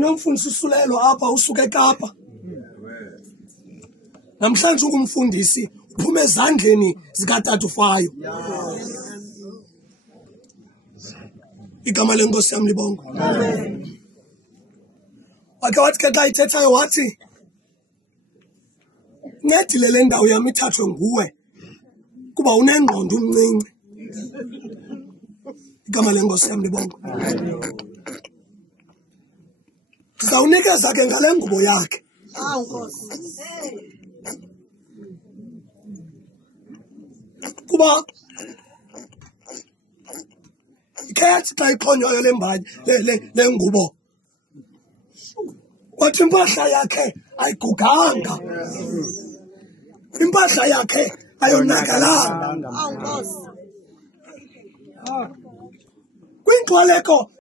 kunomfundisi usulelo apha usuke eKapa. Namhlanje ukumfundisi uphume ezandleni zikatata uFayo. Igama lenkosi yami libonke. Wakhe wathi ke xa ithethayo wathi ncedile le ndawo yami ithathwe nguwe kuba unengqondo umncinci. Igama lenkosi yami libonke. Ndizawunikeza ke ngale ngubo yakhe. Kuba ikhethi xa iqhonywayo le ngubo wathi impahla yakhe ayiguganga, impahla yakhe ayonakalanga. Kwinxwaleko